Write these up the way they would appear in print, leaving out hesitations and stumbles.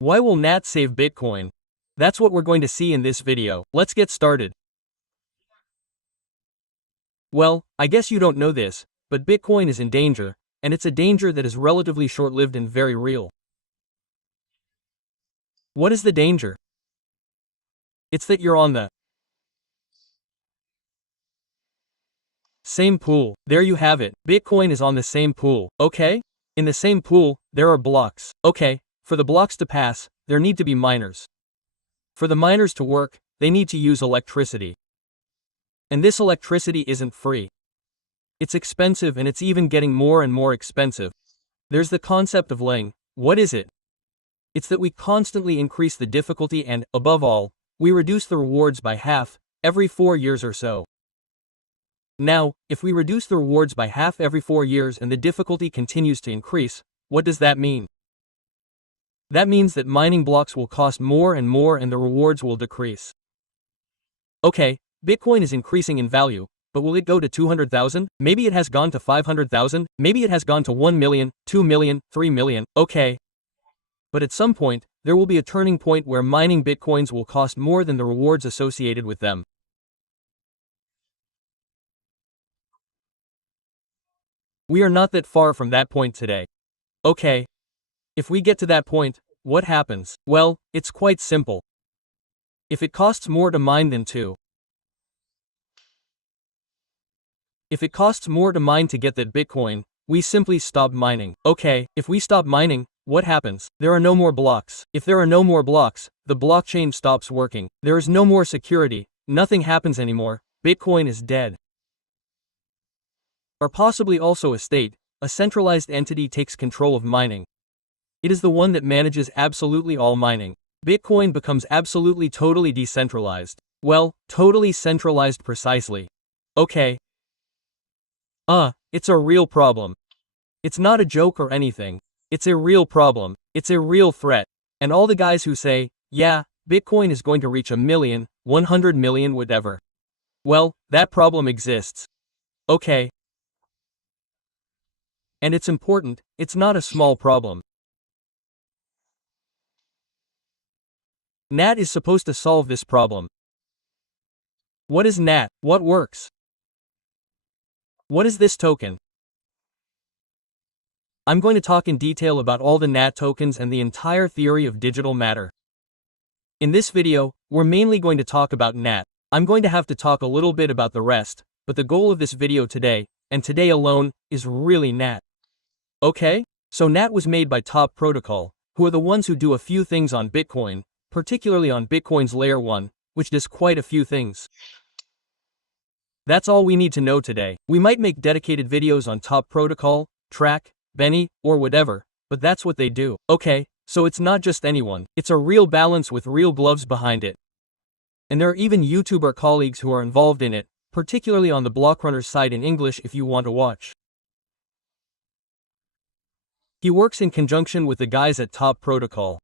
Why will NAT save Bitcoin? That's what we're going to see in this video. Let's get started. Well, I guess you don't know this, but Bitcoin is in danger, and it's a danger that is relatively short-lived and very real. What is the danger? It's that you're on the same pool. There you have it. Bitcoin is on the same pool, okay? In the same pool, there are blocks. Okay, for the blocks to pass, there need to be miners. For the miners to work, they need to use electricity. And this electricity isn't free. It's expensive, and it's even getting more and more expensive. There's the concept of laying. What is it? It's that we constantly increase the difficulty and, above all, we reduce the rewards by half every 4 years or so. Now, if we reduce the rewards by half every 4 years and the difficulty continues to increase, what does that mean? That means that mining blocks will cost more and more and the rewards will decrease. Okay, Bitcoin is increasing in value, but will it go to 200,000? Maybe it has gone to 500,000, maybe it has gone to 1 million, 2 million, 3 million, okay. But at some point, there will be a turning point where mining Bitcoins will cost more than the rewards associated with them. We are not that far from that point today. Okay. If we get to that point, what happens? Well, it's quite simple. If it costs more to mine than to If it costs more to mine to get that Bitcoin, we simply stop mining. Okay, if we stop mining, what happens? There are no more blocks. If there are no more blocks, the blockchain stops working. There is no more security, nothing happens anymore, Bitcoin is dead. Or possibly also a state, a centralized entity takes control of mining. It is the one that manages absolutely all mining. Bitcoin becomes absolutely totally decentralized. Well, totally centralized precisely. Okay. It's a real problem. It's not a joke or anything. It's a real problem. It's a real threat. And all the guys who say, yeah, Bitcoin is going to reach 1 million, 100 million, whatever. Well, that problem exists. Okay. And it's important, it's not a small problem. NAT is supposed to solve this problem. What is NAT? What works? What is this token? I'm going to talk in detail about all the NAT tokens and the entire theory of digital matter. In this video, we're mainly going to talk about NAT. I'm going to have to talk a little bit about the rest, but the goal of this video today, and today alone, is really NAT. Okay? So NAT was made by Top Protocol, who are the ones who do a few things on Bitcoin, particularly on Bitcoin's layer 1, which does quite a few things. That's all we need to know today. We might make dedicated videos on Top Protocol, Track, Benny, or whatever, but that's what they do. Okay, so it's not just anyone. It's a real balance with real gloves behind it. And there are even YouTuber colleagues who are involved in it, particularly on the Blockrunner's side in English if you want to watch. He works in conjunction with the guys at Top Protocol.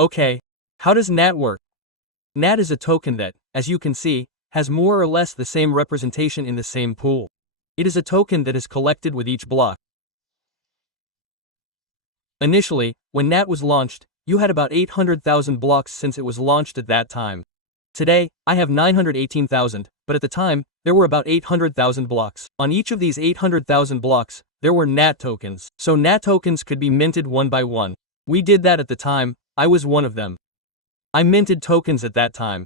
Okay, how does NAT work? NAT is a token that, as you can see, has more or less the same representation in the same pool. It is a token that is collected with each block. Initially, when NAT was launched, you had about 800,000 blocks since it was launched at that time. Today, I have 918,000, but at the time, there were about 800,000 blocks. On each of these 800,000 blocks, there were NAT tokens. So NAT tokens could be minted one by one. We did that at the time, I was one of them. I minted tokens at that time.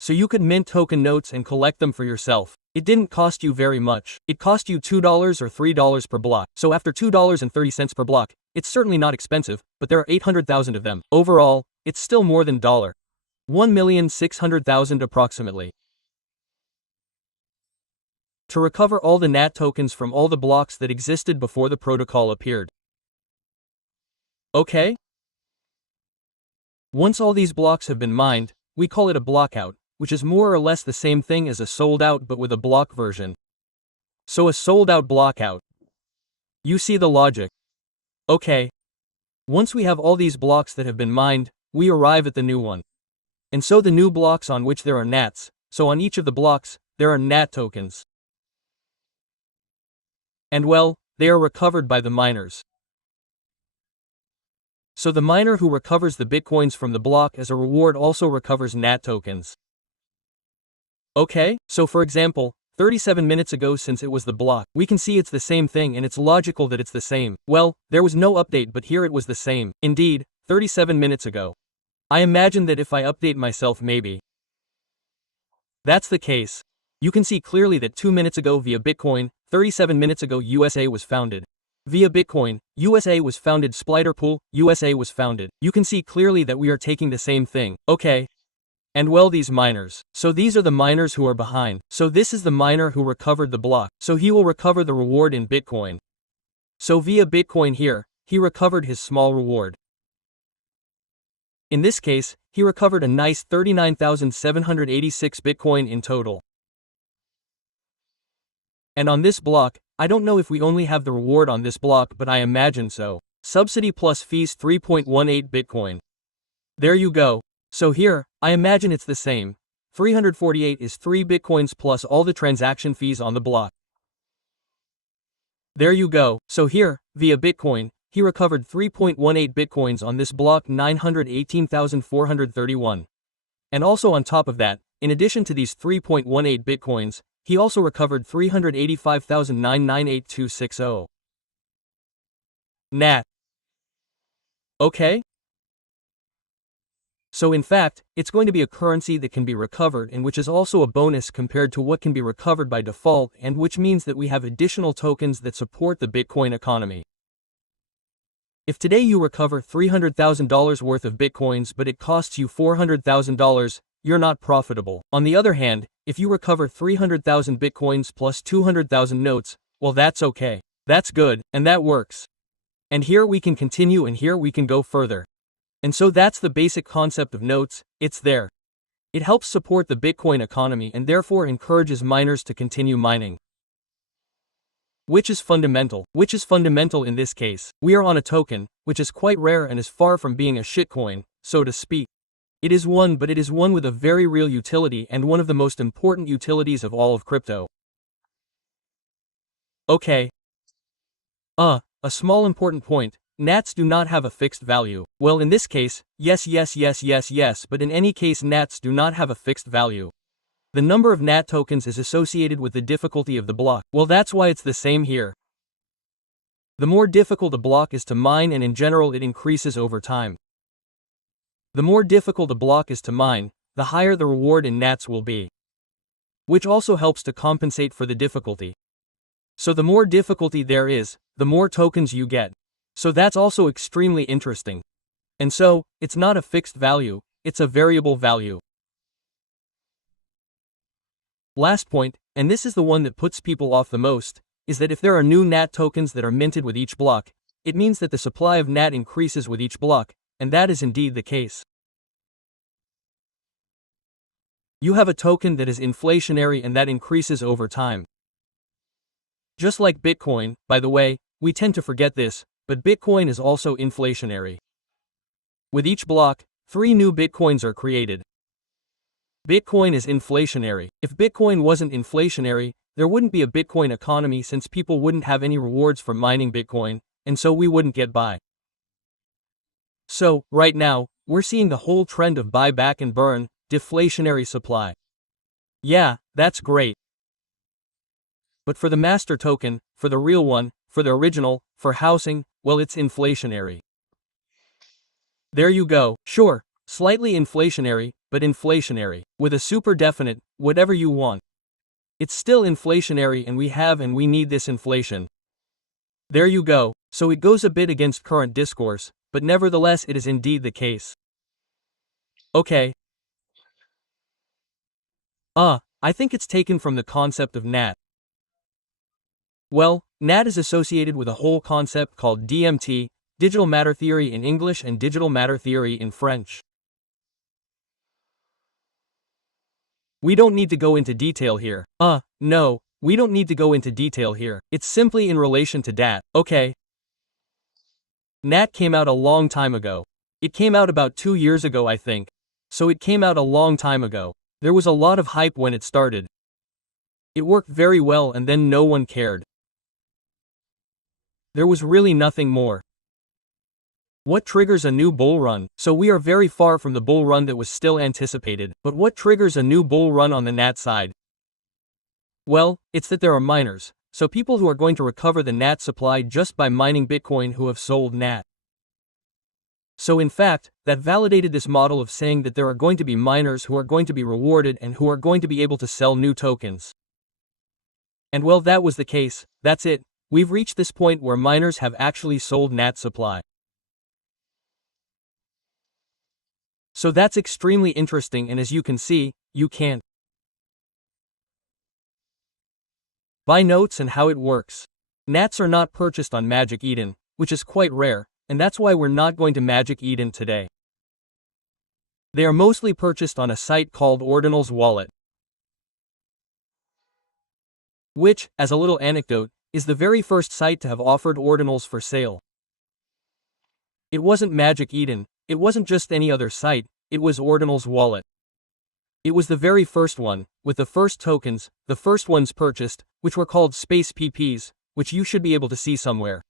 So you could mint token notes and collect them for yourself. It didn't cost you very much. It cost you $2 or $3 per block. So after $2.30 per block, it's certainly not expensive, but there are 800,000 of them. Overall, it's still more than $1,600,000 approximately. To recover all the NAT tokens from all the blocks that existed before the protocol appeared. Okay? Once all these blocks have been mined, we call it a blockout, which is more or less the same thing as a sold out but with a block version. So a sold out blockout. You see the logic. Okay. Once we have all these blocks that have been mined, we arrive at the new one. And so the new blocks on which there are NATs, so on each of the blocks, there are NAT tokens. And well, they are recovered by the miners. So the miner who recovers the bitcoins from the block as a reward also recovers NAT tokens. Okay, so for example, 37 minutes ago, since it was the block, we can see it's the same thing and it's logical that it's the same. Well, there was no update, but here it was the same. Indeed, 37 minutes ago. I imagine that if I update myself, maybe that's the case. You can see clearly that 2 minutes ago via Bitcoin, 37 minutes ago USA was founded. Via Bitcoin, USA was founded. Splitter USA was founded. You can see clearly that we are taking the same thing. Okay. And well, these miners. So these are the miners who are behind. So this is the miner who recovered the block. So he will recover the reward in Bitcoin. So via Bitcoin here, he recovered his small reward. In this case, he recovered a nice 39,786 Bitcoin in total. And on this block, I don't know if we only have the reward on this block, but I imagine so. Subsidy plus fees 3.18 Bitcoin. There you go. So here, I imagine it's the same. 348 is 3 Bitcoins plus all the transaction fees on the block. There you go. So here, via Bitcoin, he recovered 3.18 Bitcoins on this block, 918,431. And also on top of that, in addition to these 3.18 Bitcoins, he also recovered 385,998,260. NAT. Okay? So in fact, it's going to be a currency that can be recovered and which is also a bonus compared to what can be recovered by default, and which means that we have additional tokens that support the Bitcoin economy. If today you recover $300,000 worth of Bitcoins but it costs you $400,000, you're not profitable. On the other hand, if you recover 300,000 Bitcoins plus 200,000 notes, well, that's okay. That's good, and that works. And here we can continue, and here we can go further. And so that's the basic concept of notes. It's there. It helps support the Bitcoin economy and therefore encourages miners to continue mining. Which is fundamental. Which is fundamental in this case. We are on a token, which is quite rare and is far from being a shitcoin, so to speak. It is one, but it is one with a very real utility and one of the most important utilities of all of crypto. Okay. A small important point. NATs do not have a fixed value. Well, in this case, yes, but in any case NATs do not have a fixed value. The number of NAT tokens is associated with the difficulty of the block. Well, that's why it's the same here. The more difficult a block is to mine, and in general it increases over time. The more difficult a block is to mine, the higher the reward in NATs will be. Which also helps to compensate for the difficulty. So the more difficulty there is, the more tokens you get. So that's also extremely interesting. And so, it's not a fixed value, it's a variable value. Last point, and this is the one that puts people off the most, is that if there are new NAT tokens that are minted with each block, it means that the supply of NAT increases with each block, and that is indeed the case. You have a token that is inflationary and that increases over time. Just like Bitcoin, by the way, we tend to forget this, but Bitcoin is also inflationary. With each block, 3 new Bitcoins are created. Bitcoin is inflationary. If Bitcoin wasn't inflationary, there wouldn't be a Bitcoin economy, since people wouldn't have any rewards for mining Bitcoin, and so we wouldn't get by. So, right now, we're seeing the whole trend of buy back and burn, deflationary supply. Yeah, that's great. But for the master token, for the real one, for the original, for housing, well, it's inflationary. There you go. Sure, slightly inflationary, but inflationary. With a super definite, whatever you want. It's still inflationary, and we need this inflation. There you go. So it goes a bit against current discourse, but nevertheless it is indeed the case. Okay. I think it's taken from the concept of NAT. Well, NAT is associated with a whole concept called DMT, digital matter theory in English and digital matter theory in French. We don't need to go into detail here. No, we don't need to go into detail here. It's simply in relation to DAT, okay? NAT came out a long time ago. It came out about 2 years ago, I think. So it came out a long time ago. There was a lot of hype when it started. It worked very well, and then no one cared. There was really nothing more. What triggers a new bull run? So we are very far from the bull run that was still anticipated, but what triggers a new bull run on the NAT side? Well, it's that there are miners, so people who are going to recover the NAT supply just by mining Bitcoin who have sold NAT. So in fact, that validated this model of saying that there are going to be miners who are going to be rewarded and who are going to be able to sell new tokens. And well, that was the case. That's it. We've reached this point where miners have actually sold NAT supply. So that's extremely interesting, and as you can see, you can't buy notes and how it works. NATs are not purchased on Magic Eden, which is quite rare, and that's why we're not going to Magic Eden today. They are mostly purchased on a site called Ordinal's Wallet, which, as a little anecdote, is the very first site to have offered ordinals for sale. It wasn't Magic Eden, it wasn't just any other site, it was Ordinal's Wallet. It was the very first one, with the first tokens, the first ones purchased, which were called Space PPs, which you should be able to see somewhere.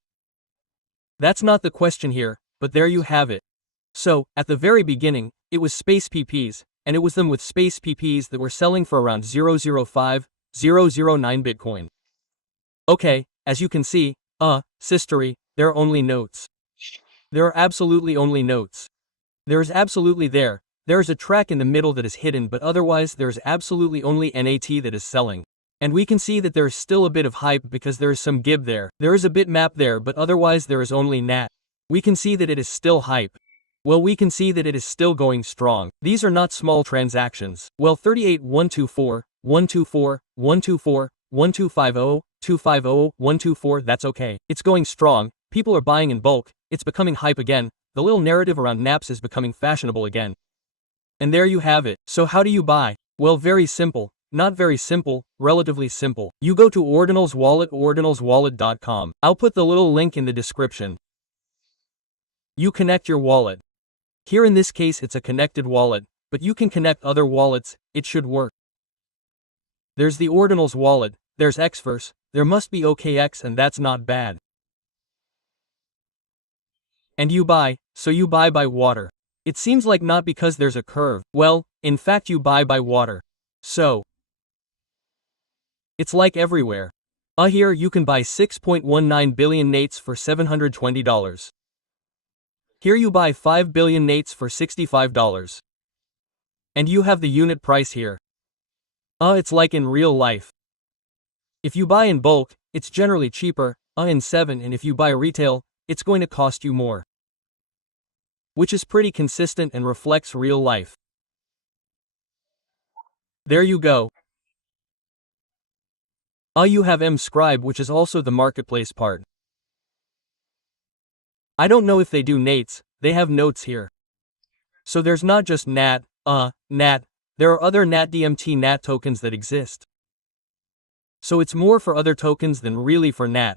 That's not the question here, but there you have it. So, at the very beginning, it was Space PPs, and it was them with Space PPs that were selling for around 0.005, 0.009 Bitcoin. Okay, as you can see, sistery, there are only notes. There are absolutely only notes. There is absolutely there is a track in the middle that is hidden, but otherwise there is absolutely only NAT that is selling. And we can see that there is still a bit of hype because there is some GIB there. There is a bitmap there, but otherwise there is only NAT. We can see that it is still hype. Well, we can see that it is still going strong. These are not small transactions. Well, 38, 124, 124, 124, 1250, 250, 124, that's okay. It's going strong. People are buying in bulk. It's becoming hype again. The little narrative around NAPs is becoming fashionable again. And there you have it. So how do you buy? Well, very simple. Not very simple, relatively simple. You go to Ordinal's Wallet, ordinalswallet.com. I'll put the little link in the description. You connect your wallet. Here in this case it's a connected wallet, but you can connect other wallets, it should work. There's the Ordinal's Wallet, there's Xverse, there must be OKX, and that's not bad. And you buy, so you buy by water. It seems like not because there's a curve. Well, in fact you buy by water. So it's like everywhere. Here you can buy 6.19 billion NATs for $720. Here you buy 5 billion NATs for $65. And you have the unit price here. It's like in real life. If you buy in bulk, it's generally cheaper, in 7, and if you buy retail, it's going to cost you more. Which is pretty consistent and reflects real life. There you go. You have mScribe, which is also the marketplace part. I don't know if they do NATs, they have notes here. So there's not just NAT, NAT, there are other NAT DMT NAT tokens that exist. So it's more for other tokens than really for NAT.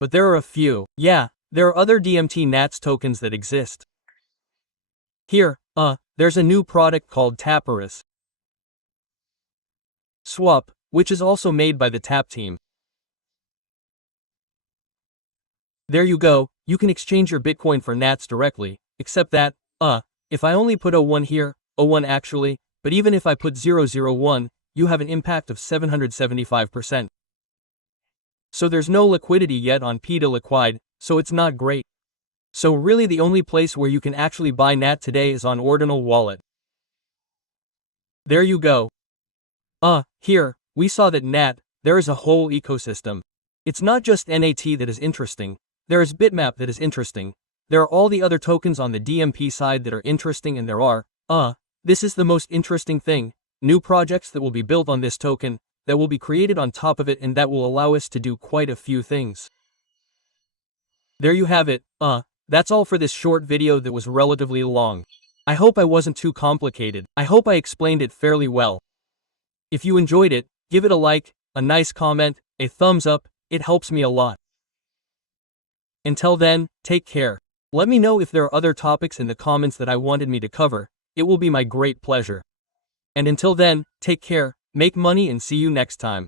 But there are a few. Yeah, there are other DMT NATs tokens that exist. Here, there's a new product called Taparis Swap, which is also made by the Tap team. There you go, you can exchange your Bitcoin for NATs directly, except that, if I only put 01 here, 01 actually, but even if I put 001, you have an impact of 775%. So there's no liquidity yet on PETA Liquide, so it's not great. So really the only place where you can actually buy NAT today is on Ordinal Wallet. There you go. Here, we saw that NAT, there is a whole ecosystem. It's not just NAT that is interesting, there is bitmap that is interesting, there are all the other tokens on the DMP side that are interesting, and there are, this is the most interesting thing, new projects that will be built on this token, that will be created on top of it, and that will allow us to do quite a few things. There you have it, that's all for this short video that was relatively long. I hope I wasn't too complicated. I hope I explained it fairly well. If you enjoyed it, give it a like, a nice comment, a thumbs up, it helps me a lot. Until then, take care. Let me know if there are other topics in the comments that I wanted me to cover, it will be my great pleasure. And until then, take care, make money, and see you next time.